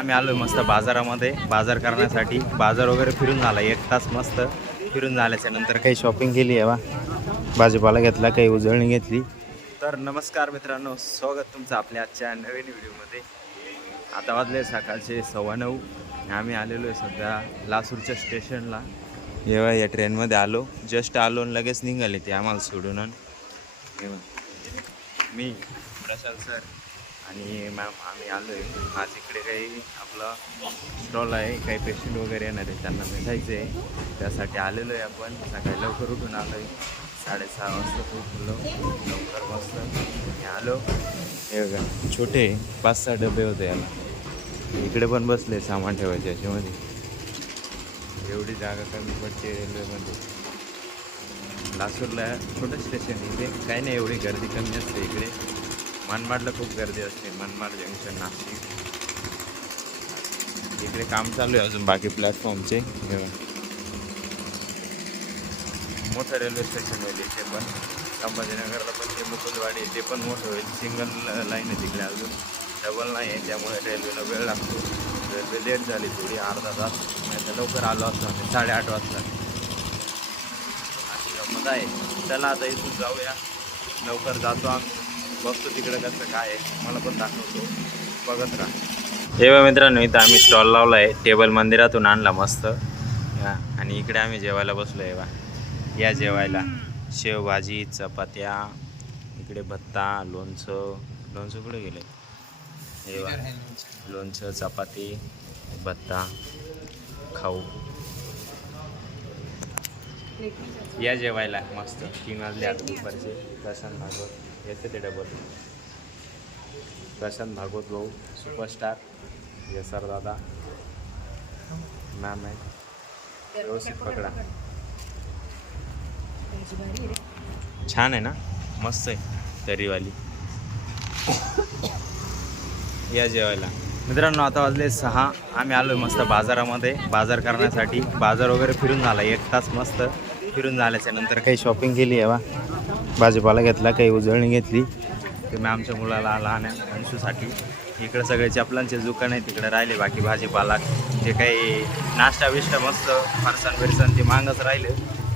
आम्ही आलो मस्त बाजारामध्ये बाजार करण्यासाठी. बाजार वगैरे फिरून झाला, 1 तास मस्त फिरून झाल्याच्या नंतर काही शॉपिंग केली आहे बा. भाजीपाला घेतला, काही उजळणी घेतली. तर नमस्कार मित्रांनो, स्वागत तुमचं आपल्या आजच्या नवीन व्हिडिओमध्ये. आता वाजले सकाळचे 9:15. आम्ही आलेलो आहे सध्या लासूरच्या स्टेशनला. जेव्हा या ट्रेनमध्ये आलो, जस्ट आलो आणि लगेच निघाले ते आम्हाला सोडून. मी प्रशांत सर आणि मॅम आम्ही आलो आहे. आज इकडे काही आपला स्टॉल आहे, काही पेशंट वगैरे येणार आहे, त्यांना भेटायचं आहे, त्यासाठी आलेलो आहे आपण. सकाळी लवकर उठून आलो आहे, 6:30 वाजता उठलो लवकर मस्त आलो. हे बघा छोटे 5-6 डबे होते याला. इकडे पण बसले सामान ठेवायचे याच्यामध्ये. एवढी जागा कमी पडते रेल्वेमध्ये. लासूरला छोटं स्टेशन इथे काही नाही, एवढी गर्दी कमी असते. इकडे मनमाडला खूप गर्दी असते, मनमाड जंक्शन नाशिक. इकडे काम चालू आहे अजून बाकी प्लॅटफॉर्मचे. मोठं रेल्वे स्टेशन होईल इथे पण. संभाजीनगरला पण ते मुकुंदवाडी ते पण मोठं होईल. सिंगल लाईन आहे तिकडे, अजून डबल नाही आहे, त्यामुळे रेल्वेला वेळ लागतो. रेल्वे लेट झाली थोडी, अर्धा तास. नाही तर लवकर आलो असतो आम्ही 8:30 वाजता. अशी गंमत आहे. चला आता इथून जाऊया, लवकर जातो आम्ही, बघतो तिकडे कसं काय आहे, मला पण दाखवतो, बघत राहा. हे बघा मित्रांनो, इथं आम्ही स्टॉल लावला आहे, टेबल मंदिरातून आणला मस्त. आणि इकडे आम्ही जेवायला बसलो आहे बा. या जेवायला शेवभाजी, चपात्या, इकडे भत्ता, लोणचं कुठे गेले, हे बा लोणचं, चपाती, भत्ता, खाऊ. या जेवायला मस्त. 3 वाजले आता दुपारचे. प्रशांत भागवत येते ते डबल. प्रशांत भागवत भाऊ सुपरस्टार, यशर दादा, मॅम आहे, व्यवस्थित पकडा. छान आहे ना, मस्त आहे तरीवाली. या जेवायला मित्रांनो. आता वाजले 6. आम्ही आलो मस्त बाजारामध्ये बाजार करण्यासाठी. बाजार वगैरे फिरून झाला, 1 तास मस्त फिरून झाल्याच्या नंतर काही शॉपिंग केली आहे बा. भाजीपाला घेतला, काही उजळणी घेतली. ते मॅमच्या मुलाला लहान अंशूसाठी. इकडं सगळे चपलांचे दुकान आहे, तिकडे राहिले बाकी भाजीपाला, जे काही नाश्ता बिष्टा मस्त फरसाण ते मागच राहिले.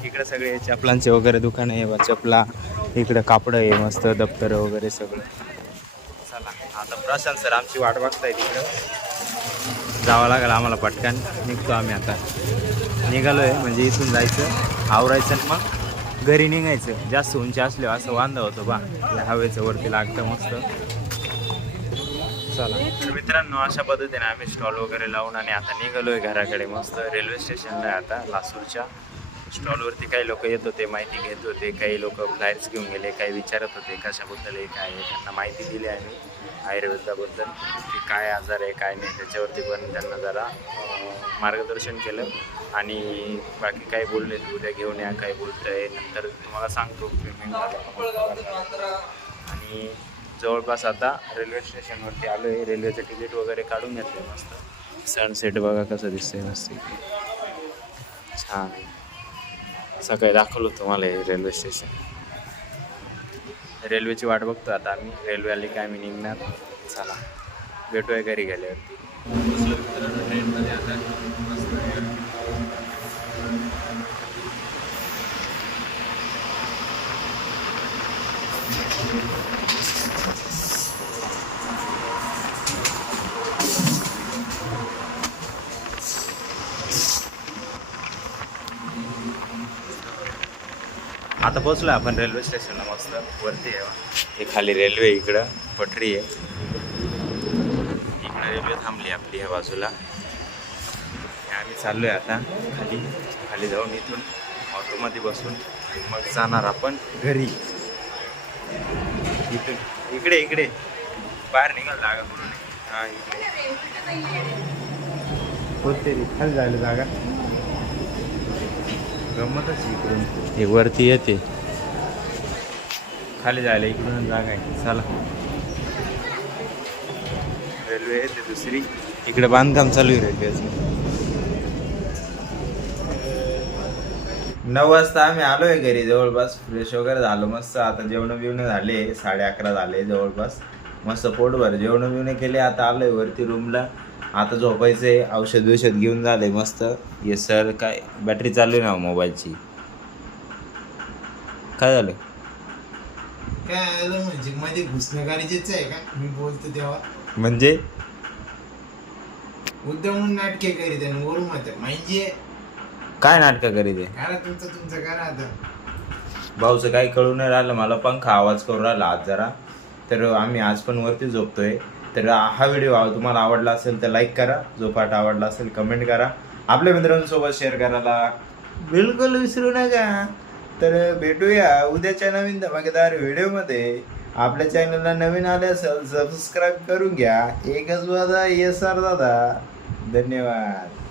इकडे सगळे चपलांचे वगैरे दुकान आहे बा. चपला इकडं, कापडं आहे मस्त, दप्तरं वगैरे सगळं. चला आता प्रशांत सर आमची वाट बघताय, तिकडं जावं लागेल आम्हाला पटकन. निघतो आम्ही आता. निघालो आहे म्हणजे इथून जायचं, आवरायचं आणि मग घरी निघायचं. जास्त उंची असल्यावर असं वांदा होतो बा, हवेचं वरती लागतं मस्त. चला तर मित्रांनो, अशा पद्धतीने आम्ही स्टॉल वगैरे लावून आणि आता निघालो आहे घराकडे मस्त. रेल्वे स्टेशनला आहे आता लासूरच्या. स्टॉलवरती काही लोक येत होते, माहिती घेत होते, काही लोक फ्लायर्स घेऊन गेले, काही विचारत होते कशाबद्दल आहे काय आहे. त्यांना माहिती दिली आम्ही आयुर्वेदाबद्दल, की काय आजार आहे काय नाही, त्याच्यावरती पण त्यांना जरा मार्गदर्शन केलं. आणि बाकी काय बोलले, उद्या घेऊन या, काय बोलतं आहे नंतर तुम्हाला सांगतो पेमेंट झालं. आणि जवळपास आता रेल्वे स्टेशनवरती आलो आहे. रेल्वेचं तिकीट वगैरे काढून घेतलं आहे मस्त. सनसेट बघा कसं दिसतंय मस्त, छान. सकाळी दाखवलं तुम्हाला हे रेल्वे स्टेशन. रेल्वेची वाट बघतो आता आम्ही. रेल्वे आली काय आम्ही निघणार. चला भेटूया घरी गेल्यावरती. ट्रेनमध्ये आता मस्त. आता पोचलो आपण रेल्वे स्टेशनला मस्त. वरती आहे हे, खाली रेल्वे, इकडं पटरी आहे, इकडं रेल्वे थांबली आपली ह्या बाजूला. आम्ही चाललो आहे आता खाली जाऊन इथून ऑटोमध्ये बसून मग जाणार आपण घरी. इथून इकडे बाहेर निघाल जागा करून. हां इकडे होते खाली जायला जागा, गंमतच इकडून. हे वरती येते, खाली जायला इकडून जागा आहे. चला रेल्वे येते दुसरी, इकडे बांधकाम चालू आहे रेल्वेचं. 9 वाजता आम्ही आलो आहे घरी जवळपास. फ्रेश वगैरे झालो मस्त. आता जेवण बिवणं झाले, 11:30 झाले जवळपास. मस्त पोटभर जेवण बिवणं केले. आता आलो आहे वरती रूमला. आता झोपायचे, औषध बिषध घेऊन झाले मस्त. ये सर काय बॅटरी चालू ना मोबाईलची, काय झालं? काय आलं म्हणजे मध्ये घुसणं गरजेचं आहे का? मी बोलतो तेव्हा म्हणजे मुद्दामून नाटके करीत आणि वरून म्हणतात म्हणजे काय नाटकं करीत आहे? करा तुमचं करा आता. भाऊचं काही कळून नाही राहिलं मला, पंखा आवाज करून राहिला आज जरा. तर आम्ही आज पण वरती झोपतोय. तर हा व्हिडिओ तुम्हाला आवडला असेल तर लाईक करा, जो पाठ आवडला असेल कमेंट करा, आपल्या मित्रांसोबत शेअर करायला बिलकुल विसरू नका. तर भेटूया उद्याच्या नवीन धमाकेदार व्हिडिओमध्ये. आपल्या चॅनलला नवीन आले असेल सबस्क्राईब करून घ्या. एकच वादा SR दादा. धन्यवाद.